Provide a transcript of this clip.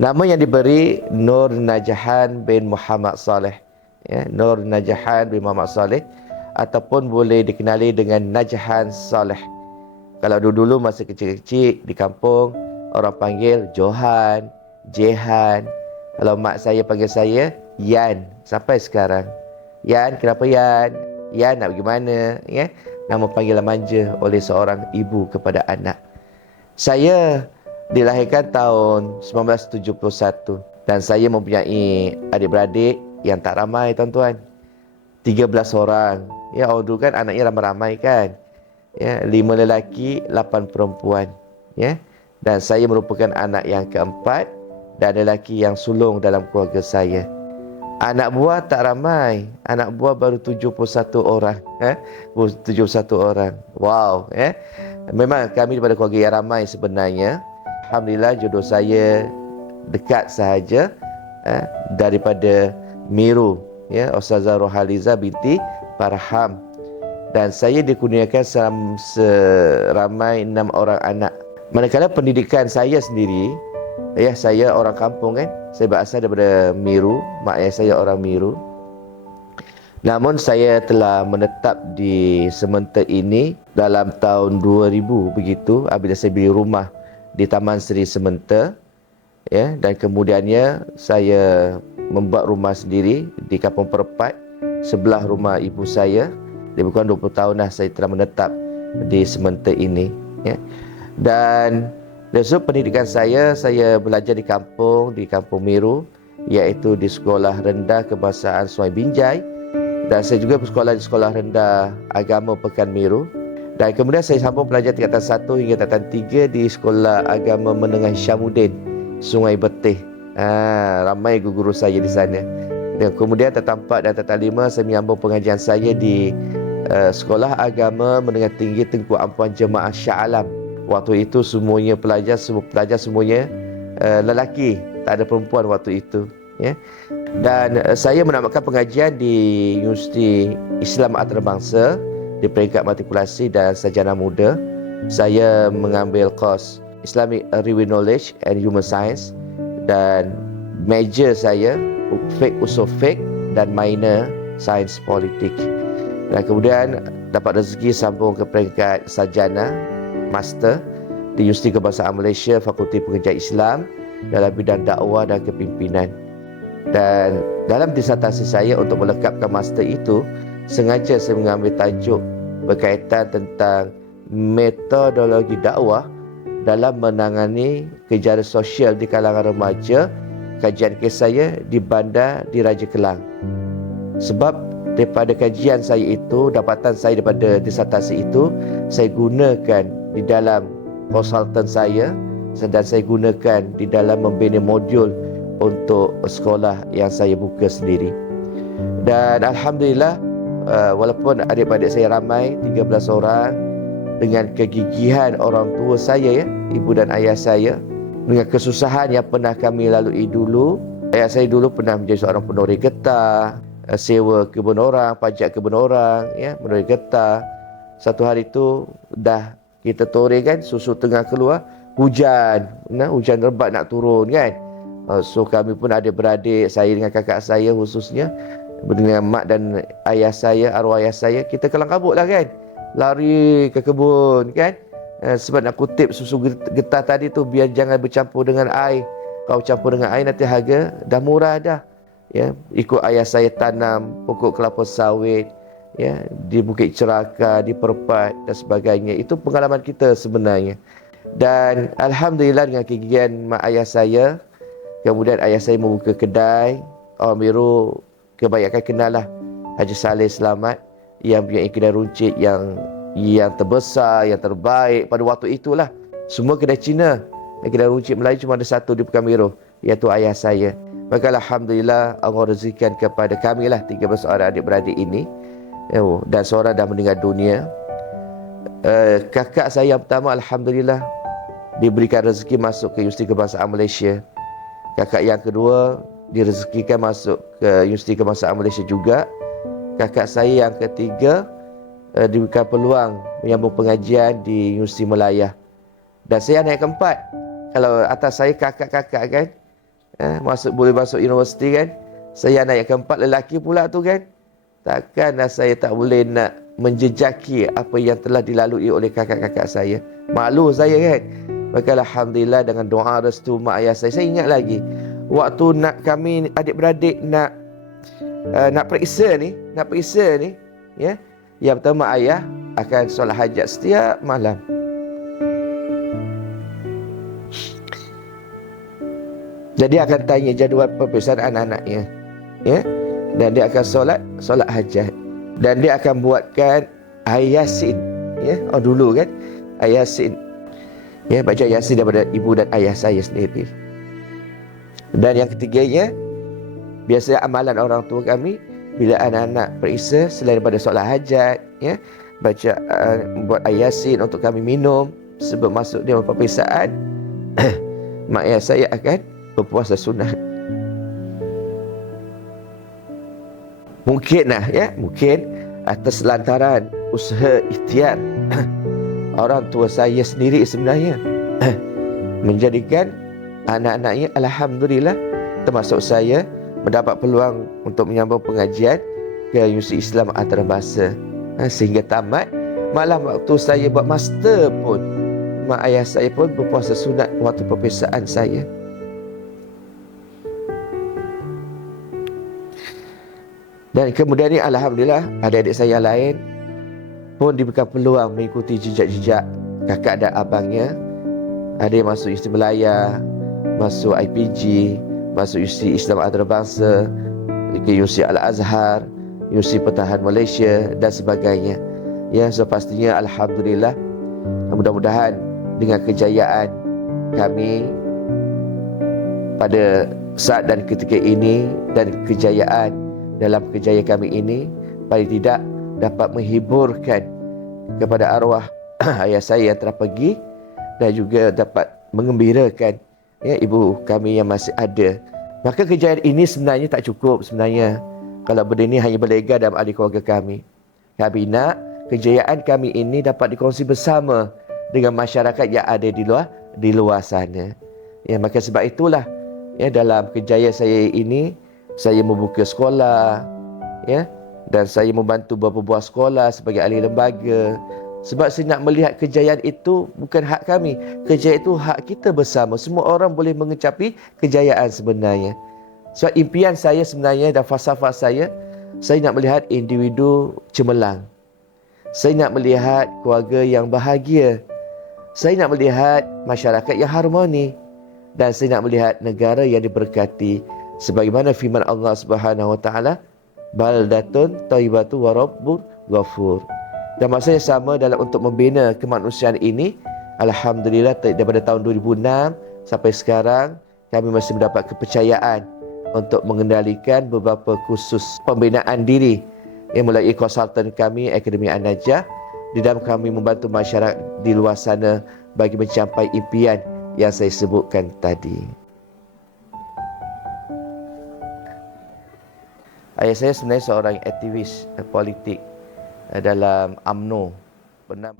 Nama yang diberi Nur Najahan bin Muhammad Saleh. Ya, Nur Najahan bin Muhammad Saleh, ataupun boleh dikenali dengan Najahan Saleh. Kalau dulu-dulu masa kecil-kecil di kampung, orang panggil Johan, Jehan. Kalau mak saya panggil saya Yan sampai sekarang. Yan, kenapa Yan? Yan nak pergi mana? Ya, nama panggilan manja oleh seorang ibu kepada anak. Saya dilahirkan tahun 1971 dan saya mempunyai adik-beradik yang tak ramai, tuan-tuan. 13 orang. Ya, orang dulu kan anaknya ramai-ramai kan. Ya, 5 lelaki, 8 perempuan. Ya. Dan saya merupakan anak yang keempat dan lelaki yang sulung dalam keluarga saya. Anak buah tak ramai. Anak buah baru 71 orang. 71 orang. Wow. Memang kami daripada keluarga yang ramai sebenarnya. Alhamdulillah jodoh saya dekat sahaja daripada Miru, ya, Ustazah Rohaliza binti Farham. Dan saya dikurniakan seramai 6 orang anak. Manakala pendidikan saya sendiri, ya, saya orang kampung kan. Saya berasal daripada Miru, mak ayah saya orang Miru. Namun saya telah menetap di Sementara ini dalam tahun 2000 begitu, apabila saya beli rumah di Taman Seri Sementara, ya, dan kemudiannya saya membuat rumah sendiri di Kampung Perpat sebelah rumah ibu saya. Lebih kurang 20 tahun dah saya telah menetap di Sementara ini, ya. Dan dari sudut pendidikan saya belajar di Kampung Miru, iaitu di Sekolah Rendah Kebangsaan Sungai Binjai, dan saya juga bersekolah di Sekolah Rendah Agama Pekan Miru. Dan kemudian saya sambung belajar tingkatan 1 hingga tingkatan 3 di Sekolah Agama Menengah Syamuddin, Sungai Betih. Ramai guru-guru saya di sana. Dan kemudian tingkatan 4 dan tingkatan 5 saya menyambung pengajian saya di Sekolah Agama Menengah Tinggi Tengku Ampuan Jemaah Shah Alam. Waktu itu semua pelajar semuanya lelaki, tak ada perempuan waktu itu, ya. Dan saya menamatkan pengajian di Universiti Islam Antarabangsa di peringkat matrikulasi dan sarjana muda. Saya mengambil kos Islamic Real Knowledge and Human Science, dan major saya Fiqh Usul Fiqh dan minor Sains Politik. Dan kemudian dapat rezeki sambung ke peringkat sarjana master di Universiti Kebangsaan Malaysia, Fakulti Pengajian Islam dalam bidang dakwah dan kepimpinan. Dan dalam disertasi saya untuk melengkapkan master itu, sengaja saya mengambil tajuk berkaitan tentang metodologi dakwah dalam menangani kejahatan sosial di kalangan remaja. Kajian kes saya di Bandar di Raja Kelang. Sebab daripada kajian saya itu, dapatan saya daripada disertasi itu, saya gunakan di dalam konsultan saya, dan saya gunakan di dalam membina modul untuk sekolah yang saya buka sendiri. Dan Alhamdulillah, walaupun adik-adik saya ramai 13 orang, dengan kegigihan orang tua saya, ya, ibu dan ayah saya, dengan kesusahan yang pernah kami lalui dulu. Ayah saya dulu pernah menjadi seorang penori getah, sewa kebun orang, pajak kebun orang, ya, menori getah. Satu hari tu dah kita tore kan, susu tengah keluar, hujan lebat nak turun kan. So kami pun adik-beradik, saya dengan kakak saya khususnya, dengan mak dan ayah saya, arwah ayah saya, kita kelang kabut lah kan, lari ke kebun kan. Sebab nak kutip susu getah tadi tu biar jangan bercampur dengan air. Kalau campur dengan air nanti harga dah murah dah, ya. Ikut ayah saya tanam pokok kelapa sawit, ya, di Bukit Ceraka, di Perpat dan sebagainya. Itu pengalaman kita sebenarnya. Dan Alhamdulillah dengan kegigihan mak ayah saya, kemudian ayah saya membuka kedai. Orang Miru kebanyakan kenal lah Haji Saleh Selamat, yang punya kedai runcit yang terbesar, yang terbaik pada waktu itulah. Semua kedai Cina, kedai runcit Melayu cuma ada satu di Pekan Miru, iaitu ayah saya. Maka Alhamdulillah Allah rezekikan kepada kami lah 13 orang adik-beradik ini, dan seorang dah meninggal dunia. Kakak saya yang pertama Alhamdulillah diberikan rezeki masuk ke Universiti Kebangsaan Malaysia. Kakak yang kedua direzekikan masuk ke Universiti Kebangsaan Malaysia juga. Kakak saya yang ketiga diberikan peluang menyambung pengajian di Universiti Melaya. Dan saya anak yang keempat. Kalau atas saya kakak-kakak kan, boleh masuk universiti kan. Saya anak yang keempat lelaki pula tu kan. Takkanlah saya tak boleh nak menjejaki apa yang telah dilalui oleh kakak-kakak saya. Malu saya kan. Maka alhamdulillah dengan doa restu mak ayah saya ingat lagi waktu nak kami adik-beradik nak periksa ni, ya. Yang pertama ayah akan solat hajat setiap malam. Jadi akan tanya jadual peperiksaan anak-anaknya, ya. Dan dia akan solat hajat. Dan dia akan buatkan ayat Yasin, ya. Dulu kan ayat Yasin. Ya, baca Yasin daripada ibu dan ayah saya sendiri. Dan yang ketiganya, biasa amalan orang tua kami bila anak-anak periksa selain daripada solat hajat, ya, baca buat ayat Yasin untuk kami minum sebelum masuk dia peperiksaan. Mak ayah saya akan berpuasa sunat. Mungkin atas lantaran usaha ikhtiar orang tua saya sendiri sebenarnya menjadikan anak-anaknya alhamdulillah termasuk saya mendapat peluang untuk menyambung pengajian ke Universiti Islam Antarabangsa sehingga tamat. Malah waktu saya buat master pun mak ayah saya pun berpuasa sunat waktu peperiksaan saya. Dan kemudian ni alhamdulillah adik-adik saya lain pun diberikan peluang mengikuti jejak-jejak kakak dan abangnya. Ada yang masuk Universiti Melaya, masuk IPG, masuk Universiti Islam Antarabangsa, ke Universiti Al-Azhar, Universiti Pertahanan Malaysia dan sebagainya. Ya, so pastinya alhamdulillah, mudah-mudahan dengan kejayaan kami pada saat dan ketika ini dan kejayaan dalam kejayaan kami ini paling tidak dapat menghiburkan kepada arwah ayah saya yang telah pergi dan juga dapat mengembirakan ibu kami yang masih ada. Maka kejayaan ini sebenarnya tak cukup sebenarnya kalau benda ini hanya berlega dalam ahli keluarga kami. Kami nak kejayaan kami ini dapat dikongsi bersama dengan masyarakat yang ada di luar sana. Ya, maka sebab itulah dalam kejayaan saya ini saya membuka sekolah, ya, dan saya membantu beberapa buah sekolah sebagai ahli lembaga. Sebab saya nak melihat kejayaan itu bukan hak kami. Kejayaan itu hak kita bersama. Semua orang boleh mengecapi kejayaan sebenarnya. Sebab impian saya sebenarnya dan falsafah saya nak melihat individu cemerlang. Saya nak melihat keluarga yang bahagia. Saya nak melihat masyarakat yang harmoni. Dan saya nak melihat negara yang diberkati. Sebagaimana firman Allah Subhanahu Wa Taala, baldatun thayyibatu wa rabbun ghafur. Dan masanya sama dalam untuk membina kemanusiaan ini. Alhamdulillah daripada tahun 2006 sampai sekarang kami masih mendapat kepercayaan untuk mengendalikan beberapa kursus pembinaan diri yang melalui konsultan kami Akademi An-Najah di dalam kami membantu masyarakat di luar sana bagi mencapai impian yang saya sebutkan tadi. Ayah saya sebenarnya seorang aktivis politik dalam UMNO. Pernah